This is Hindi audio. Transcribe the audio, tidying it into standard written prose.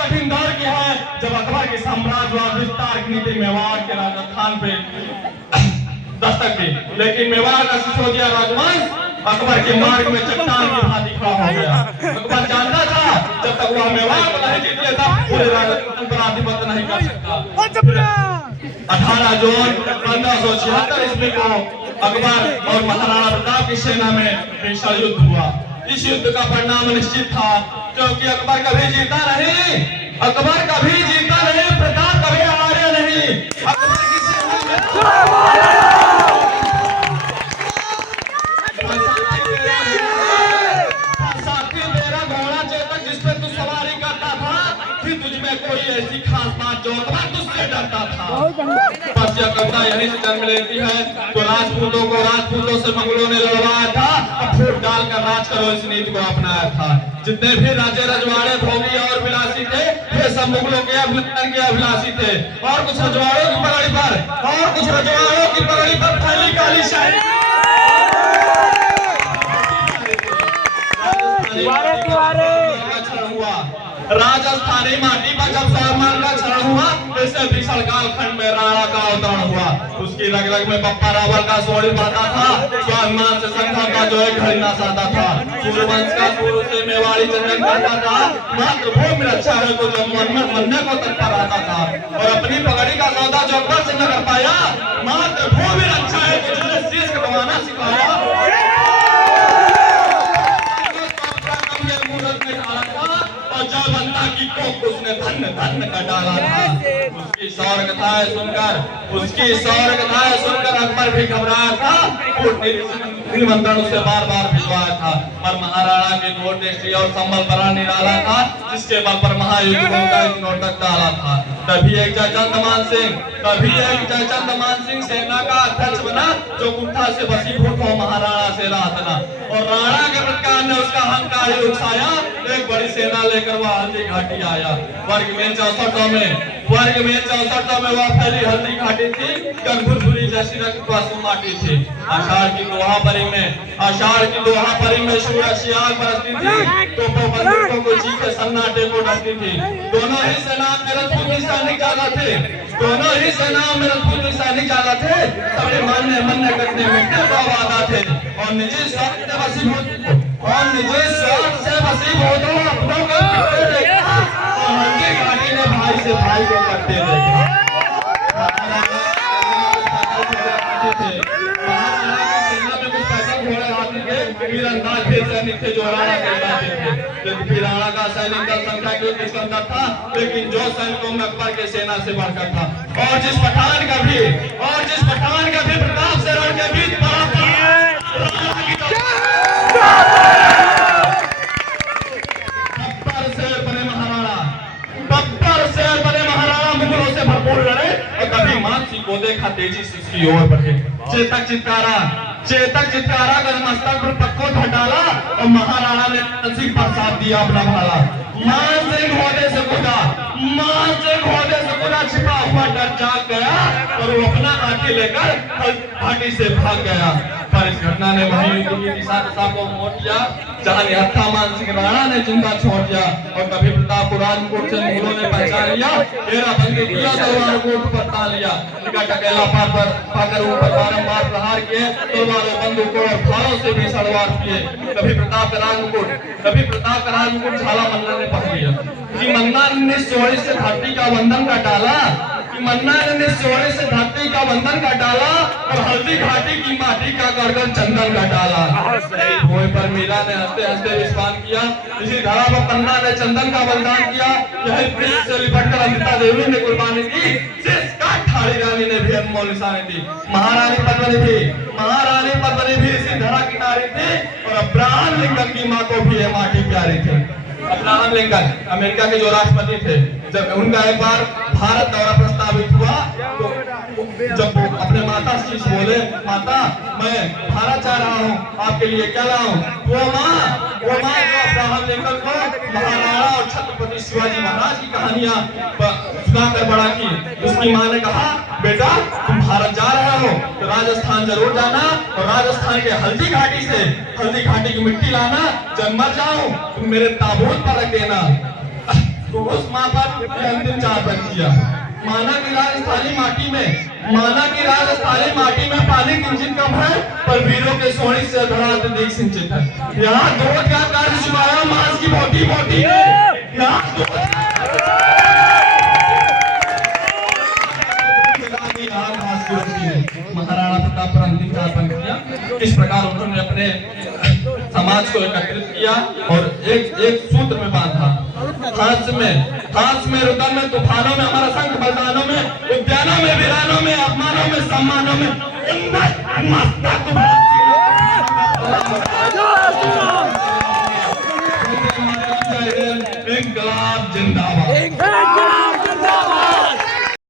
कठिन दौर की है जब अकबर के साम्राज्यवाद विस्तार की नीति मेवाड़ के राजस्थान पे दस्तक दी, लेकिन मेवाड़ का सिसोदिया राजवंश अकबर के मार्ग में चट्टान की भांति खड़ा हो गया। अकबर जानता था जब तक वह मेवाड़ को नहीं जीत लेता पूरे राजस्थान पर आधिपत्य नहीं कर सकता। 18 जून 1576 ईस्वी को अकबर और महाराणा प्रताप की सेना में भीषण युद्ध हुआ। इस युद्ध का परिणाम निश्चित था, क्योंकि अकबर कभी जीता नहीं, अकबर कभी जीता नहीं, प्रताप कभी हारे नहीं। अकबर की सेना में कोई ऐसी खास बात जो अकबर तुझसे डरता था। बस यह कविता यहीं से जन्म लेती है। तो राजपूतों को राजपूतों से मुगलों ने लड़वाया था, अब फूट डालकर राज करो इस नीति को अपनाया था। जितने भी राज्य रजवाड़े भोगी और विलासी थे वे सब मुगलों के अभिलाषी थे। और कुछ रजवाड़ों की पगड़ी पर फैली काली शाही हुआ। राजस्थानी माटी पर जब सामान का क्षरण हुआ, इससे भीषण कालखंड में राणा का अवतरण हुआ। उसकी रग रग में बप्पा रावल का सोड़ी पाता था, स्वाभिमान से संघा का जो एक घड़ी नासाता था। सूर्यवंश का सूर्य से मेवाड़ी चंदन करता था, मातृभूमि रक्षा है तो जो मरने को तत्पर रहता था। और अपनी पगड़ी का सौदा जो अकबर से न कर पाया, मातृभूमि रक्षा है तो जिसने शीश कटवाना सिखाया। जब बनता की कोख उसने धन्य धन्य का डाला था। उसकी सौर कथाएं सुनकर अकबर भी घबराया था, कूटनीति मंत्रण उसे बार बार भिजवाया था। पर महाराणा की दूरदृष्टि और संबल बड़ा निराला था, जिसके बल पर महायुद्ध का इग्नोर तक डाला था। तभी एक जयचंद मान सिंह सेना का अध्यक्ष बना, जो कुंठा से वशीभूत हो महाराणा से राहतना। और राणा के प्रकार ने उसका अहंकार ही उकसाया। एक बड़ी सेना लेकर वह हल्दी घाटी आया। वर्ग में 64 में वह फैली हल्दी घाटी थी, गंगुरपुरी जैसी रक्त माटी थी। आषाढ़ की दोहापरी में सूरज सियाल बरसती थी, तोपों बंदूकों को चीखे सन्नाटे को डरती थी। दोनों ही सेना में राजपूती सैनिक ज्यादा थे, सबके मानने करने मिटने का वादा थे। और निजी स्वार्थ से वसीभूत हो अपनों को पिटते देखा, और हल्दी घाटी ने भाई से भाई को करते देखा। तीरंदाज भी सैनिक थे जो राणा के साथ थे, जबकि राणा का सैनिक दल संख्या के निष्कंदर था, लेकिन जो सैनिकों में अकबर के सेना से बढ़कर था। और जिस पठान का भी प्रताप से रण के बीच महाराणा मुगलों से भरपूर लड़े, और कभी मानसी को देखा तेजी से उसकी ओर बढ़े। चेतक चित्कारा कर मस्तक पर पक्को धटाला, और महाराणा ने नसीब पर साथ दिया अपना भाला। मान सिंह घोड़े से कूदा, छिपा हुआ डर जाग गया, और वो अपना आंखें लेकर घाटी से भाग गया। पर इस घटना ने वही की दिशा को मोड़ दिया, जहाँ निहत्था मान सिंह राणा ने चिंता छोड़ दिया। और कभी प्रताप को राजकोट से मुगलों ने पहचान लिया, घेरा बंदी किया, तलवार को ऊपर तान लिया। निकट अकेला पाकर ऊपर बारंबार प्रहार किए, तलवारों बंदूकों और भालों से भी सड़वार किए। कभी प्रताप का राजमुकुट झाला मन्ना ने पकड़ लिया कि मन्ना ने 19 से धरती का बंधन का डाला, और हल्दी घाटी की माटी का गड़गड़ चंदन का डाला। वहीं पर मीरा ने हंसते हंसते विस्वान किया, इसी धरा पर पन्ना ने चंदन का बलिदान किया। यही पृष्ठ से लिपटकर अमृता देवी ने कुर्बानी दी, ठाड़ी रानी ने भी अनमोल निशानी दी। महारानी पद्मनी भी इसी धरा की नारी थी, और अब्राहम लिंकन की माँ को भी ये माटी प्यारी थी। अब्राहम लिंकन अमेरिका के जो राष्ट्रपति थे, जब उनका एक बार भारत दौरा प्रस्तावित हुआ, तो जब वो अपने माता से बोले, माता मैं भारत जा रहा हूँ, आपके लिए क्या लाऊं? वो माँ जो अब्राहम लिंकन को महाराणा और छत्रपति शिवाजी महाराज की कहानियां सुनाकर बड़ा की। उसकी माँ ने कहा, बेटा तुम भारत जा रहे हो तो राजस्थान जरूर जाना, और राजस्थान के हल्दी घाटी की मिट्टी लाना। जब मर जाऊं तुम मेरे ताबूत पर रख देना। तो उस माँ पर ये अंतिम चापन किया। माना कि राजस्थानी माटी में पानी किंचित कम है, पर वीरों के सोने से धरात अधिक सिंचित है। यहाँ दूध का कार्य चुकाया मांस की बोटी बोटी ने। यहाँ महाराणा प्रताप पर अंतिम चापन किया। इस प्रकार उन्होंने अपने समाज को एकत्रित किया और एक सूत्र में बांधा। हाथ में रुदन में, तूफानों में, हमारा संघ बलिदानों में, उद्यानों में, वीरानों में, अपमानों में, सम्मानों में, इंकलाब जिंदाबाद।